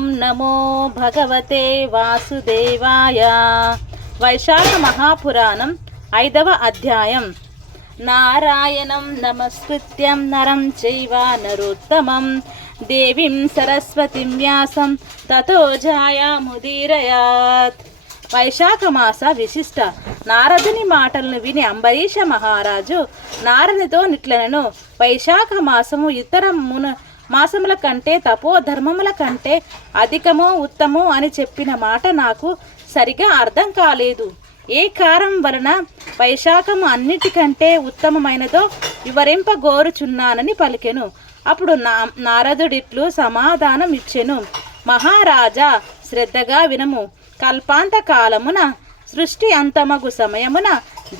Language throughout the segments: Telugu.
ఓం నమో భగవతే వాసుదేవాయ. వైశాఖ మహాపురాణం 5వ అధ్యాయం. నారాయణం నమస్కృత్యం నరం చైవ నరోత్తమం దేవీం సరస్వతిం వ్యాసం తతో జాయాముదీరయాత్. వైశాఖ మాస విశిష్ట. నారదుని మాటలను విని అంబరీష మహారాజు నారదునితో నిట్లనెను. వైశాఖ మాసము ఇతర మాసముల కంటే తపోధర్మముల కంటే అధికము ఉత్తము అని చెప్పిన మాట నాకు సరిగా అర్థం కాలేదు. ఏ కారణం వలన వైశాఖము అన్నిటికంటే ఉత్తమమైనదో వివరింపగోరుచున్నానని పలికెను. అప్పుడు నారదుడిట్లు సమాధానం ఇచ్చెను. మహారాజా, శ్రద్ధగా వినము. కల్పాంత కాలమున సృష్టి అంతమగు సమయమున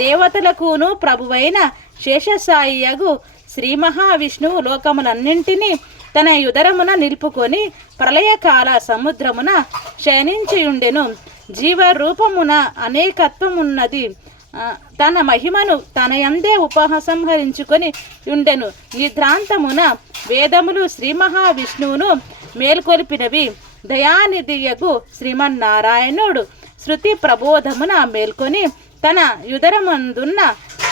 దేవతలకును ప్రభువైన శేషసాయియగు శ్రీ మహావిష్ణువు లోకములన్నింటినీ తన యుదరమున నిలుపుకొని ప్రళయకాల సముద్రమున శయనించియుండెను. జీవరూపమున అనేకత్వమున్నది. తన మహిమను తన యందే ఉపసంహరించుకొని ఉండెను. నిద్రాంతమున వేదములు శ్రీ మహావిష్ణువును మేల్కొల్పినవి. దయానిధియగు శ్రీమన్నారాయణుడు శృతి ప్రబోధమున మేల్కొని తన యుదరమందున్న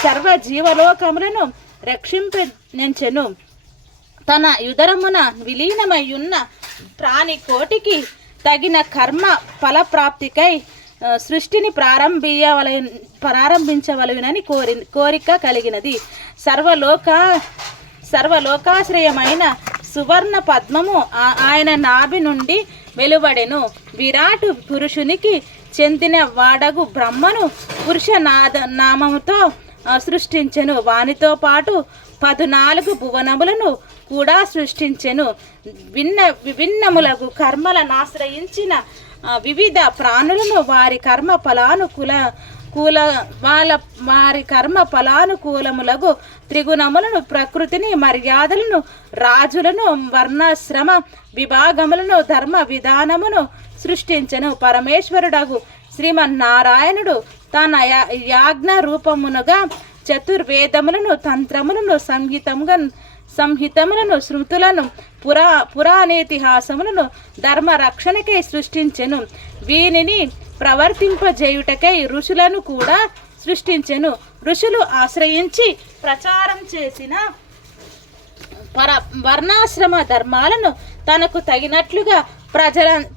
సర్వజీవలోకములను రక్షింపనెంచెను. తన యుదరమున విలీనమయ్యున్న ప్రాణి కోటికి తగిన కర్మ ఫలప్రాప్తికై సృష్టిని ప్రారంభించవలెనని కోరిక కలిగినది. సర్వలోకాశ్రయమైన సువర్ణ పద్మము ఆయన నాభి నుండి వెలువడెను. విరాటు పురుషునికి చెందిన వాడగు బ్రహ్మను పురుష నామముతో సృష్టించెను. వానితో పాటు 14 భువనములను కూడా సృష్టించెను. విభిన్నములకు కర్మలను ఆశ్రయించిన వివిధ ప్రాణులను వారి కర్మ ఫలానుకూలములకు త్రిగుణములను, ప్రకృతిని, మర్యాదలను, రాజులను, వర్ణాశ్రమ విభాగములను, ధర్మ విధానమును సృష్టించెను. పరమేశ్వరుడగు శ్రీమన్నారాయణుడు తన యాజ్ఞ రూపమునుగా చతుర్వేదములను, తంత్రములను, సంహితములను, శృతులను, పురాణేతిహాసములను ధర్మ రక్షణకై సృష్టించెను. వీనిని ప్రవర్తింపజేయుటకై ఋషులను కూడా సృష్టించెను. ఋషులు ఆశ్రయించి ప్రచారం చేసిన వర్ణాశ్రమ ధర్మాలను తనకు తగినట్లుగా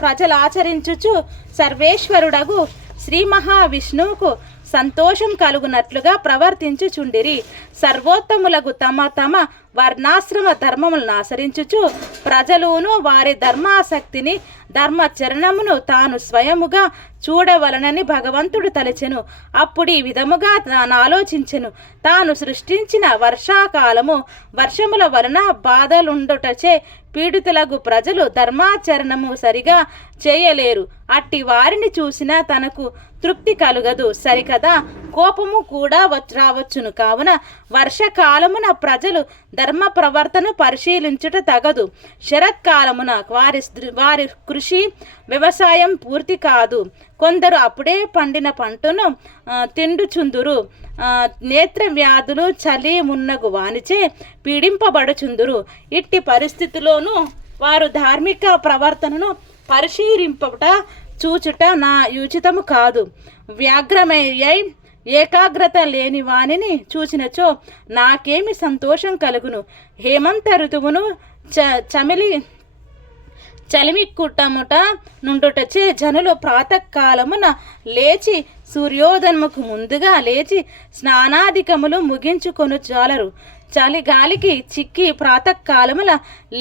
ప్రజలాచరించుచు సర్వేశ్వరుడగు శ్రీ మహావిష్ణువుకు సంతోషం కలుగునట్లుగా ప్రవర్తించుచుండిరి. సర్వోత్తములకు తమ వర్ణాశ్రమ ధర్మములను ఆచరించుచు ప్రజలును వారి ధర్మాసక్తిని, ధర్మచరణమును తాను స్వయముగా చూడవలనని భగవంతుడు తలచెను. అప్పుడు ఈ విధముగా తాను ఆలోచించెను. తాను సృష్టించిన వర్షాకాలము వర్షముల వలన బాధలుండుటచే పీడితులకు ప్రజలు ధర్మాచరణము సరిగా చేయలేరు. అట్టి వారిని చూసినా తనకు తృప్తి కలుగదు సరికదా, కోపము కూడా రావచ్చును. కావున వర్షకాలమున ప్రజలు ధర్మ ప్రవర్తన పరిశీలించుట తగదు. శరత్కాలమున వారి కృషి వ్యవసాయం పూర్తి కాదు. కొందరు అప్పుడే పండిన పంటను తిండుచుందురు. నేత్ర వ్యాధులు, చలి మున్నగు వానిచే పీడింపబడుచుందురు. ఇట్టి పరిస్థితిలోనూ వారు ధార్మిక ప్రవర్తనను పరిశీలింపట చూచుట నా యుచితము కాదు. వ్యాఘ్రమయ్యై ఏకాగ్రత లేని వానిని చూచినచో నాకేమి సంతోషం కలుగును. హేమంత ఋతువును చలిమిక్కుటముట నుండుటచే జనులు ప్రాతకాలమున లేచి సూర్యోదయముకు ముందుగా లేచి స్నానాధికములు ముగించుకొను చాలరు. చలిగాలికి చిక్కి ప్రాతకాలముల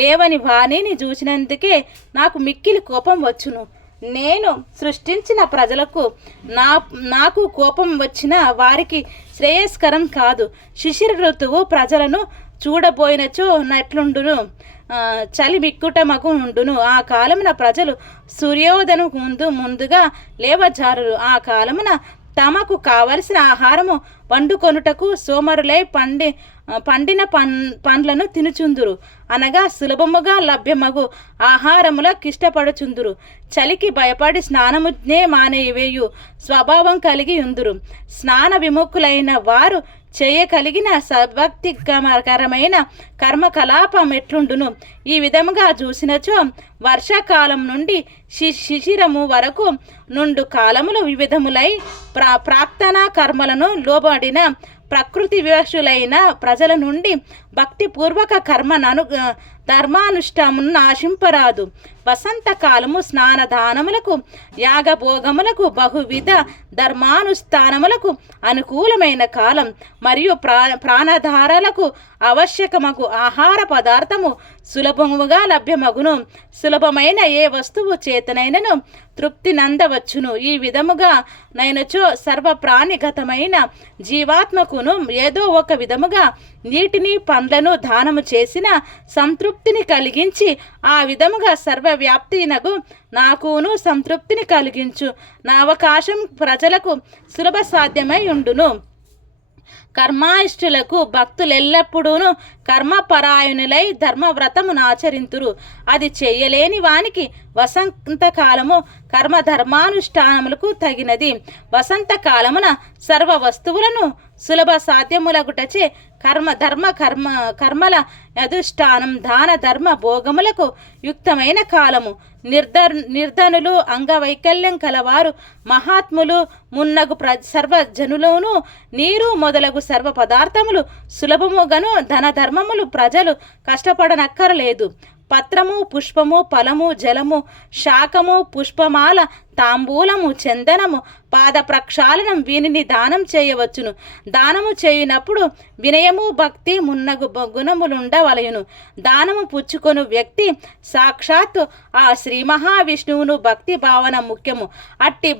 లేవని వాణిని చూసినందుకే నాకు మిక్కిలి కోపం వచ్చును. నేను సృష్టించిన ప్రజలకు నాకు కోపం వచ్చిన వారికి శ్రేయస్కరం కాదు. శిశిర ఋతువు ప్రజలను చూడబోయినచో నట్లుండును, చలి మిక్కుటమకు ఉండును. ఆ కాలమున ప్రజలు సూర్యోదయం ముందుగా లేవజారులు. ఆ కాలమున తమకు కావలసిన ఆహారము వండుకొనుటకు సోమరులై పండిన పండ్లను తినుచుందురు, అనగా సులభముగా లభ్యమగు ఆహారములకు ఇష్టపడుచుందురు. చలికి భయపడి స్నానమునే మానేవేయు స్వభావం కలిగి ఉందురు. స్నాన విముఖులైన వారు చేయగలిగిన సద్భక్తికరమైన కర్మకలాపం ఎట్లుండును. ఈ విధముగా చూసినచో వర్షాకాలం నుండి శిశిరము వరకు నుండు కాలములు వివిధములై ప్రార్థనా కర్మలను లోబడిన ప్రకృతి వివక్షులైన ప్రజల నుండి భక్తిపూర్వక ధర్మానుష్ఠానమును ఆశింపరాదు. వసంతకాలము స్నానదానములకు యాగభోగములకు బహువిధ ధర్మానుష్ఠానములకు అనుకూలమైన కాలం మరియు ప్రాణధారాలకు ఆవశ్యకమగు ఆహార పదార్థము సులభముగా లభ్యమగును. సులభమైన ఏ వస్తువు చేతనైనను తృప్తి నందవచ్చును. ఈ విధముగా నైనచో సర్వప్రాణిగతమైన జీవాత్మకును ఏదో ఒక విధముగా నీటిని పండ్లను దానము చేసిన సంతృప్తిని కలిగించి ఆ విధముగా సర్వవ్యాప్తినకు నాకును సంతృప్తిని కలిగించు నా అవకాశం ప్రజలకు సులభ సాధ్యమై ఉండును. కర్మాయిష్టులకు భక్తులెల్లప్పుడూ కర్మపరాయణులై ధర్మవ్రతమును ఆచరింతురు. అది చెయ్యలేని వానికి వసంతకాలము కర్మధర్మానుష్ఠానములకు తగినది. వసంతకాలమున సర్వ వస్తువులను సులభ సాధ్యములగుటచే కర్మల అధిష్టానం దాన ధర్మ భోగములకు యుక్తమైన కాలము. నిర్ధనులు అంగవైకల్యం కలవారు మహాత్ములు మున్నగు సర్వజనులను నీరు మొదలగు సర్వ పదార్థములు సులభముగాను ధన ధర్మములు ప్రజలు కష్టపడనక్కరలేదు. పత్రము పుష్పము ఫలము జలము శాకము పుష్పమాల తాంబూలము చందనము పాద ప్రక్షాళనం వీనిని దానం చేయవచ్చును. దానము చేయునప్పుడు వినయము భక్తి మున్నగు గుణములుండవలయును. దానము పుచ్చుకొను వ్యక్తి సాక్షాత్తు ఆ శ్రీ మహావిష్ణువును భక్తి భావన ముఖ్యము. అట్టి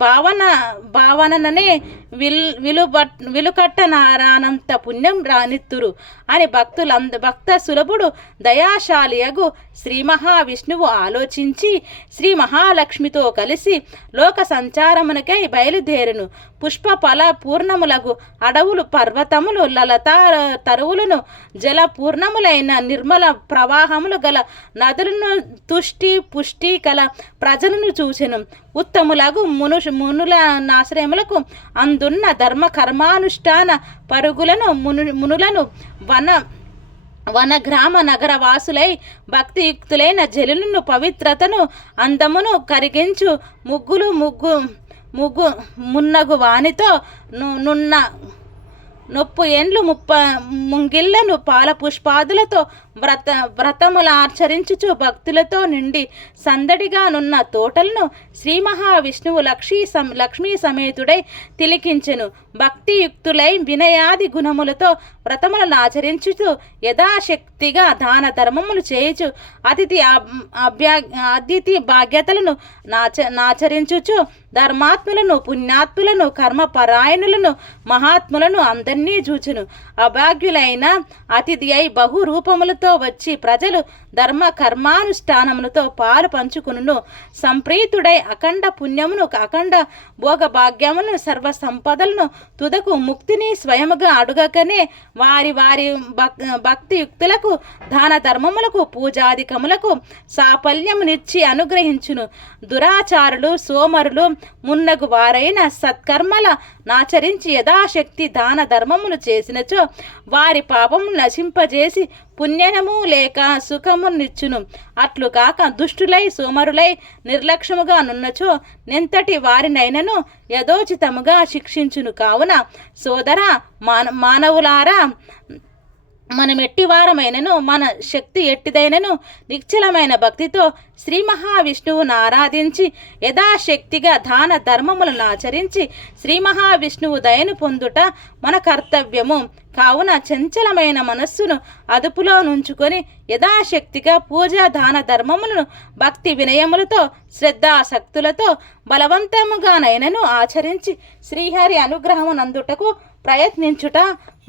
భావననే విలుకట్టనారానంత పుణ్యం రానిత్తురు అని భక్త సులభుడు దయాశాలియగు శ్రీ మహావిష్ణువు ఆలోచించి శ్రీ మహాలక్ష్మితో కలిసి లోక సంచారమునకై బయలుదేరును. పుష్ప ఫల పూర్ణములగు అడవులు పర్వతములు లలతా తరువులను జల పూర్ణములైన నిర్మల ప్రవాహములు గల నదులను తుష్టి పుష్టి గల ప్రజలను చూచెను. ఉత్తములగు మునుల ఆశ్రయములకు అందున్న ధర్మ కర్మానుష్ఠాన పరుగులను మునులను వన గ్రామ నగర వాసులై భక్తియుక్తులైన జనులను పవిత్రతను అందమును కరిగించు ముగ్గు మున్నగు వానితో నున్న నొప్పు ఎండ్లు ముంగిళ్లను పాల పుష్పాదులతో వ్రతములాచరించుచు భక్తులతో నిండి సందడిగానున్న తోటలను శ్రీ మహావిష్ణువు లక్ష్మీ సమేతుడై తిలికించెను. భక్తియుక్తులై వినయాది గుణములతో వ్రతములను ఆచరించుచు యథాశక్తిగా దాన ధర్మములు చేయుచు అతిథి బాధ్యతలను నాచరించుచు ధర్మాత్ములను పుణ్యాత్ములను కర్మపరాయణులను మహాత్ములను అందరినీ చూచును. అభాగ్యులైన అతిథి అయి బహురూపములతో వచ్చి ప్రజలు ధర్మ కర్మానుష్ఠానములతో పాలు పంచుకును. సంప్రీతుడై అఖండ పుణ్యమును అఖండ భోగ భాగ్యమును సర్వ సంపదలను తుదకు ముక్తిని స్వయముగా అడుగకనే వారి భక్తియుక్తులకు దాన ధర్మములకు పూజాధికములకు సాఫల్యమునిచ్చి అనుగ్రహించును. దురాచారులు సోమరులు మున్నగు వారైన సత్కర్మల నాచరించి యథాశక్తి దాన ధర్మములు చేసినచో వారి పాపము నశింపజేసి పుణ్యము లేక సుఖమునిచ్చును. అట్లు కాక దుష్టులై సోమరులై నిర్లక్ష్యముగా నున్నచో నెంతటి వారినైనను యథోచితముగా శిక్షించును. కావున సోదర మానవులారా, మనమెట్టివారమైనను మన శక్తి ఎట్టిదైనను నిశ్చలమైన భక్తితో శ్రీ మహావిష్ణువును ఆరాధించి యథాశక్తిగా దాన ధర్మములను ఆచరించి శ్రీ మహావిష్ణువు దయను పొందుట మన కర్తవ్యము. కావున చంచలమైన మనస్సును అదుపులో నుంచుకొని యథాశక్తిగా పూజా దాన ధర్మములను భక్తి వినయములతో శ్రద్ధాసక్తులతో బలవంతముగానైనను ఆచరించి శ్రీహరి అనుగ్రహమునందుటకు ప్రయత్నించుట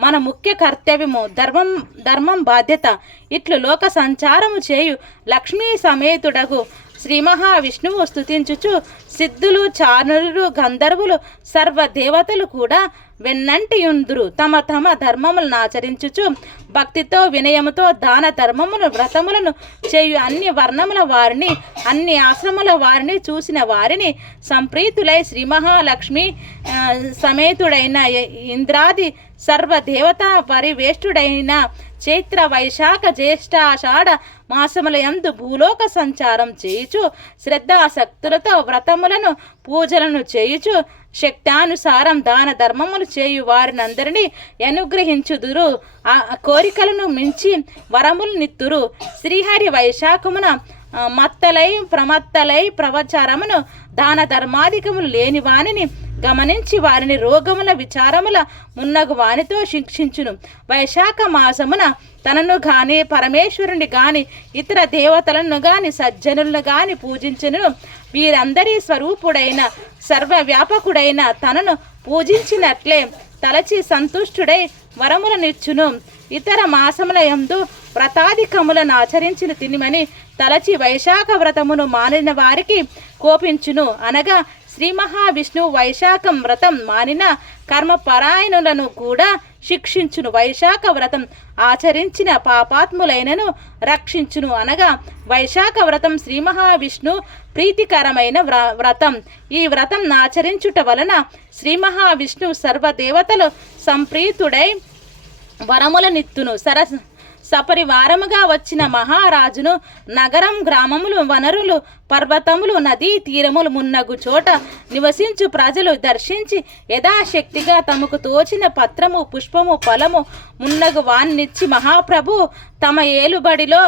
మన ముఖ్య కర్తవ్యము, ధర్మం బాధ్యత. ఇట్లు లోక సంచారము చేయు లక్ష్మీ సమేతుడగు శ్రీ మహావిష్ణువు స్తుతించుచు సిద్ధులు చానులు గంధర్వులు సర్వదేవతలు కూడా వెన్నంటియుందురు. తమ ధర్మములను ఆచరించుచు భక్తితో వినయముతో దాన ధర్మమును వ్రతములను చేయు అన్ని వర్ణముల వారిని అన్ని ఆశ్రముల వారిని చూసిన వారిని సంప్రీతులై శ్రీ మహాలక్ష్మి సమేతుడైన ఇంద్రాది సర్వదేవతా పరివేష్టుడైన చైత్ర వైశాఖ జ్యేష్ఠాషాఢ మాసముల యందు భూలోక సంచారం చేయుచు శ్రద్ధాసక్తులతో వ్రతములను పూజలను చేయుచు శక్తానుసారం దాన ధర్మములు చేయు వారినందరినీ అనుగ్రహించుదురు. ఆ కోరికలను మించి వరములు నిత్తురు. శ్రీహరి వైశాఖమున మత్తలై ప్రమత్తలై ప్రవచారమును దాన ధర్మాధికములు లేని వానిని గమనించి వారిని రోగముల విచారముల మున్నగు వానితో శిక్షించును. వైశాఖ మాసమున తనను గాని పరమేశ్వరుని గాని ఇతర దేవతలను గాని సజ్జనులను గాని పూజించును. వీరందరి స్వరూపుడైన సర్వవ్యాపకుడైన తనను పూజించినట్లే తలచి సంతుష్టుడై వరములనిచ్చును. ఇతర మాసముల యందు వ్రతాధికములను ఆచరించిన తినిమని తలచి వైశాఖ వ్రతమును మానిన వారికి కోపించును. అనగా శ్రీ మహావిష్ణువు వైశాఖం వ్రతం మానిన కర్మపరాయణులను కూడా శిక్షించును. వైశాఖ వ్రతం ఆచరించిన పాపాత్ములైనను రక్షించును. అనగా వైశాఖ వ్రతం శ్రీ మహావిష్ణు ప్రీతికరమైన వ్రతం. ఈ వ్రతం ఆచరించుట వలన శ్రీ మహావిష్ణు సర్వదేవతలు సంప్రీతుడై వరములనిత్తును. సపరివారముగా వచ్చిన మహారాజును నగరం గ్రామములు వనరులు పర్వతములు నదీ తీరములు మున్నగు చోట నివసించు ప్రజలు దర్శించి యథాశక్తిగా తమకు తోచిన పత్రము పుష్పము ఫలము మున్నగు వాన్నిచ్చి మహాప్రభు తమ ఏలుబడిలో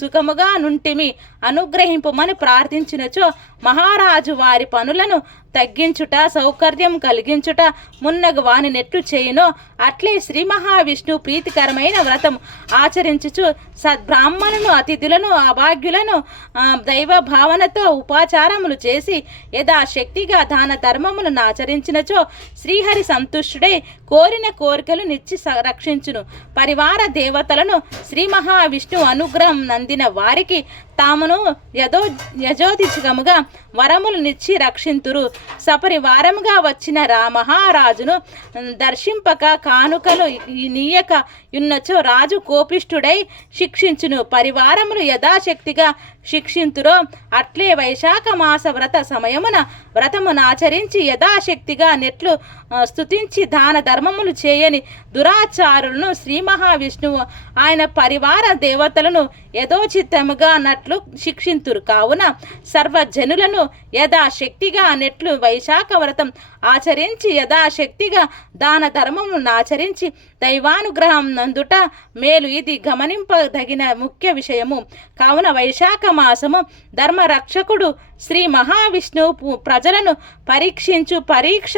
సుఖముగా నుంటిమి అనుగ్రహింపుమని ప్రార్థించినచో మహారాజు వారి పనులను తగ్గించుట సౌకర్యం కలిగించుట మున్నగు వాని నెట్లు చేయునో అట్లే శ్రీ మహావిష్ణు ప్రీతికరమైన వ్రతం ఆచరించుచు సద్బ్రాహ్మణులను అతిథులను అభాగ్యులను దైవ భావనతో ఉపాచారములు చేసి యథాశక్తిగా దాన ధర్మములను ఆచరించినచో శ్రీహరి సంతుష్టుడై కోరిన కోరికలు నిచ్చి రక్షించును. పరివార దేవతలను శ్రీ మహావిష్ణు అనుగ్రహం నందిన వారికి తామును యజోదిశముగా వరములు నిచ్చి రక్షింతురు. సపరివారముగా వచ్చిన మహారాజును దర్శింపక కానుకలు నీయక యున్నచో రాజు కోపిష్ఠుడై శిక్షించును. పరివారములు యథాశక్తిగా శిక్షింతురో అట్లే వైశాఖ మాస వ్రత సమయమున వ్రతమునాచరించి యథాశక్తిగా నెట్లు స్తుతించి దాన ధర్మములు చేయని దురాచారులను శ్రీ మహావిష్ణువు ఆయన పరివార దేవతలను యథోచిత్తముగా నట్లు శిక్షింతురు. కావున సర్వజనులను యథాశక్తిగా నెట్లు వైశాఖ వ్రతం ఆచరించి యథాశక్తిగా దాన ధర్మములను ఆచరించి దైవానుగ్రహం నందుట మేలు. ఇది గమనింపదగిన ముఖ్య విషయము. కావున వైశాఖ మాసము ధర్మరక్షకుడు శ్రీ మహావిష్ణువు ప్రజలను పరీక్షించు పరీక్ష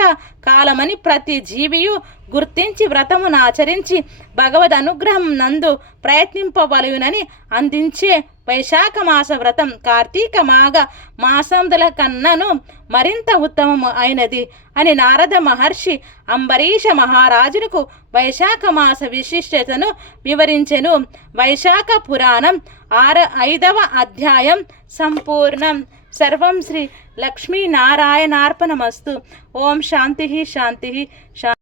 కాలమని ప్రతి జీవియు గుర్తించి వ్రతమును ఆచరించి భగవద్ అనుగ్రహం నందు ప్రయత్నింపవలయునని అందించే వైశాఖ మాస వ్రతం కార్తీక మాఘ మాసముల కన్నను మరింత ఉత్తమము అయినది అని నారద మహర్షి అంబరీష మహారాజునకు వైశాఖ మాస విశిష్టతను వివరించెను. వైశాఖ పురాణం 5వ అధ్యాయం సంపూర్ణం. సర్వం శ్రీ లక్ష్మీనారాయణార్పణమస్తు. ఓం శాంతి శాంతి శాంతి.